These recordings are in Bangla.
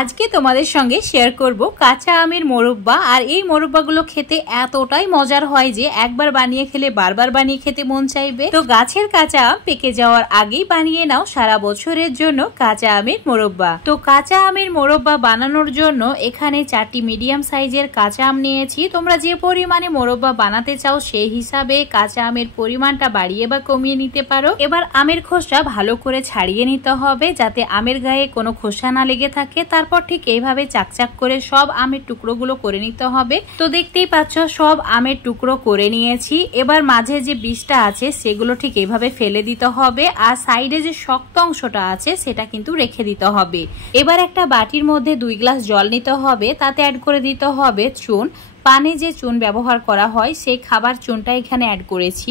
আজকে তোমাদের সঙ্গে শেয়ার করব কাঁচা আমের মোরব্বা। আর এই মোরব্বাগুলো খেতে এতটাই মজার হয় যে একবার বানিয়ে খেলে বারবার বানিয়ে খেতে মন চাইবে। তো গাছের কাঁচা আম পেকে যাওয়ার আগেই বানিয়ে নাও সারা বছরের জন্য কাঁচা আমের মোরব্বা। তো কাঁচা আমের মোরব্বা বানানোর জন্য এখানে 4টি মিডিয়াম সাইজের কাঁচা আম নিয়েছি। তোমরা যে পরিমাণে মোরব্বা বানাতে চাও সেই হিসাবে কাঁচা আমের পরিমাণটা বাড়িয়ে বা কমিয়ে নিতে পারো। এবার আমের খোসা ভালো করে ছাড়িয়ে নিতে হবে যাতে আমের গায়ে কোনো খোসা না লেগে থাকে। তারপর ঠিক এইভাবে চাকচাক করে সব আমের টুকরোগুলো করে নিতে হবে। তো দেখতেই পাচ্ছ সব আমের টুকরো করে নিয়েছি। এবার মাঝে যে বীজটা আছে সেগুলো ঠিক এইভাবে ফেলে দিতে হবে, আর সাইডে যে শক্ত অংশটা আছে সেটা কিন্তু রেখে দিতে হবে। এবার একটা বাটির মধ্যে 2 গ্লাস জল নিতে হবে, তাতে অ্যাড করে দিতে হবে চুন। পানে যে চুন ব্যবহার করা হয় সেই খাবার চুনটা এখানে অ্যাড করেছি।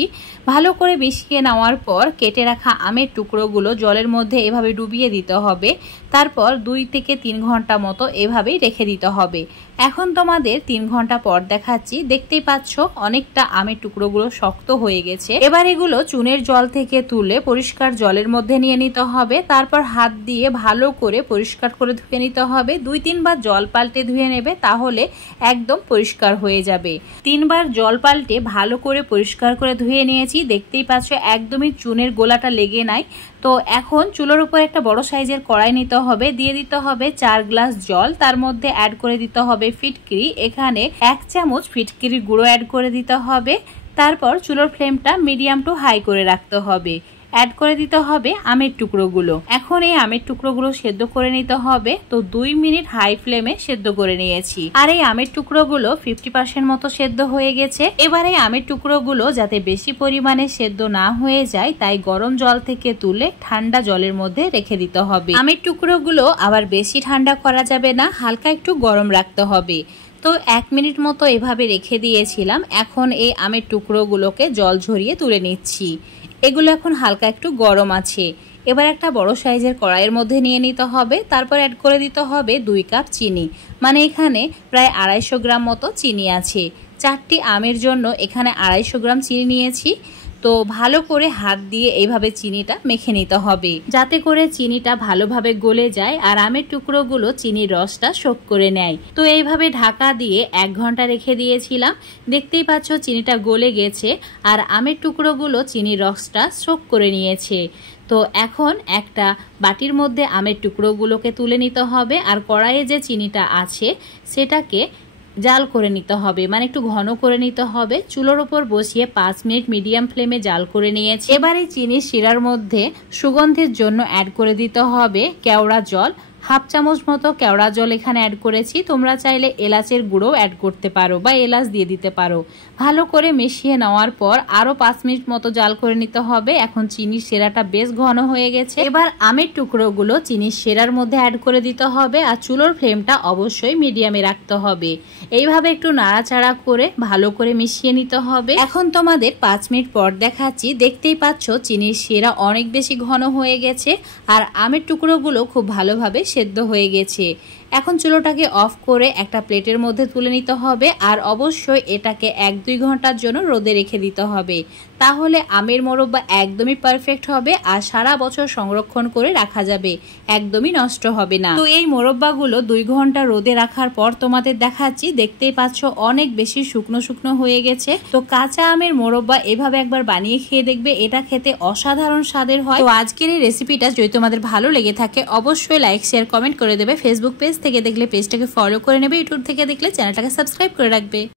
ভালো করে মিশিয়ে নেওয়ার পর কেটে রাখা আমের টুকরোগুলো জলের মধ্যে এভাবে ডুবিয়ে দিতে হবে। তারপর 2 থেকে 3 ঘন্টা মতো এভাবেই রেখে দিতে হবে। এখন তোমাদের 3 ঘন্টা পর দেখাচ্ছি। দেখতেই পাচ্ছ অনেকটা আমের টুকরোগুলো শক্ত হয়ে গেছে। এবার এগুলো চুনের জল থেকে তুলে পরিষ্কার জলের মধ্যে নিয়ে নিতে হবে। তারপর হাত দিয়ে ভালো করে পরিষ্কার করে ধুয়ে নিতে হবে। 2-3 বার জল পাল্টে ধুয়ে নেবে, তাহলে একদম পরিষ্কার হয়ে যাবে। 3 বার জল পাল্টে ভালো করে পরিষ্কার করে ধুয়ে নিয়েছি। দেখতেই পাচ্ছ একদমই চুনের গোলাটা লেগে নাই। তো এখন চুলোর উপর একটা বড় সাইজের কড়াই নিতে হবে, দিয়ে দিতে হবে 4 গ্লাস জল। তার মধ্যে অ্যাড করে দিতে হবে ফিটকিরি। এখানে 1 চামচ ফিটকিরি গুঁড়ো অ্যাড করে দিতে হবে। তারপর চুলোর ফ্লেমটা মিডিয়াম টু হাই করে রাখতে হবে। অ্যাড করে দিতে হবে আমের টুকরোগুলো। এখন এই আমের টুকরোগুলো সেদ্ধ করে নিতে হবে। তো 2 মিনিট হাই ফ্লেমে সেদ্ধ করে নিয়েছি। আর এই আমের টুকরোগুলো 50% মতো সেদ্ধ হয়ে গেছে। এবার এই আমের টুকরোগুলো যাতে বেশি পরিমাণে সেদ্ধ না হয়ে যায় তাই গরম জল থেকে তুলে ঠান্ডা জলের মধ্যে রেখে দিতে হবে। আমের টুকরোগুলো আবার বেশি ঠান্ডা করা যাবে না, হালকা একটু গরম রাখতে হবে। তো 1 মিনিট মতো এভাবে রেখে দিয়েছিলাম। এখন এই আমের টুকরোগুলোকে জল ঝরিয়ে তুলে নিচ্ছি। এগুলো এখন হালকা একটু গরম আছে। এবার একটা বড় সাইজের কড়াইয়ের মধ্যে নিয়ে নিতে হবে। তারপর অ্যাড করে দিতে হবে 2 কাপ চিনি, মানে এখানে প্রায় 250 গ্রাম মতো চিনি আছে। 4টি আমের জন্য এখানে 250 গ্রাম চিনি নিয়েছি। তো ভালো করে হাত দিয়ে এইভাবে চিনিটা মেখে নিতে হবে যাতে করে চিনিটা ভালোভাবে গলে যায় আর আমের টুকরোগুলো চিনির রসটা শোক করে নেয়। তো এইভাবে ঢাকা দিয়ে 1 ঘন্টা রেখে দিয়েছিলাম। দেখতেই পাচ্ছ চিনিটা গলে গেছে আর আমের টুকরোগুলো চিনির রসটা শোক করে নিয়েছে। তো এখন একটা বাটির মধ্যে আমের টুকরোগুলোকে তুলে নিতে হবে আর কড়াইয়ে যে চিনিটা আছে সেটাকে জাল করে নিতে হবে, মানে একটু ঘন করে নিতে হবে। চুলোর ওপর বসিয়ে 5 মিনিট মিডিয়াম ফ্লেমে জাল করে নিয়েছি। এবার এই চিনির শিরার মধ্যে সুগন্ধের জন্য অ্যাড করে দিতে হবে কেওড়া জল। 1/2 চামচ মতো কেওড়া জল এখানে অ্যাড করেছি। তোমরা চাইলে এলাচের গুঁড়ো অ্যাড করতে পারো বা এলাচ দিয়ে দিতে পারো। ভালো করে মিশিয়ে নেওয়ার পর আরো 5 মিনিট মতো জাল করে নিতে হবে। এখন চিনির শিরাটা বেশ ঘন হয়ে গেছে। এবার আমের টুকরোগুলো চিনির শিরার মধ্যে অ্যাড করে দিতে হবে আর চুলোর ফ্লেমটা অবশ্যই মিডিয়ামে রাখতে হবে। এইভাবে একটু নাড়াচাড়া করে ভালো করে মিশিয়ে নিতে হবে। এখন তোমাদের 5 মিনিট পর দেখাচ্ছি। দেখতেই পাচ্ছ চিনির শিরা অনেক বেশি ঘন হয়ে গেছে আর আমের টুকরোগুলো খুব ভালোভাবে সেদ্ধ হয়ে গেছে। এখন চুলোটাকে অফ করে একটা প্লেটের মধ্যে তুলে নিতে হবে আর অবশ্যই এটাকে 1-2 ঘন্টার জন্য রোদে রেখে দিতে হবে। তাহলে আমের মোরব্বা একদমই পারফেক্ট হবে আর সারা বছর সংরক্ষণ করে রাখা যাবে, একদমই নষ্ট হবে না। তো এই মোরব্বাগুলো 2 ঘন্টা রোদে রাখার পর তোমাদের দেখাচ্ছি। দেখতেই পাচ্ছ অনেক বেশি শুকনো শুকনো হয়ে গেছে। তো কাঁচা আমের মোরব্বা এভাবে একবার বানিয়ে খেয়ে দেখবে, এটা খেতে অসাধারণ স্বাদের হয়। তো আজকের এই রেসিপিটা যদি তোমাদের ভালো লেগে থাকে অবশ্যই লাইক শেয়ার কমেন্ট করে দেবে। ফেসবুক পেজ থেকে দেখলে পেজটাকে ফলো করে নেবে, ইউটিউব থেকে দেখলে চ্যানেলটাকে সাবস্ক্রাইব করে রাখবে।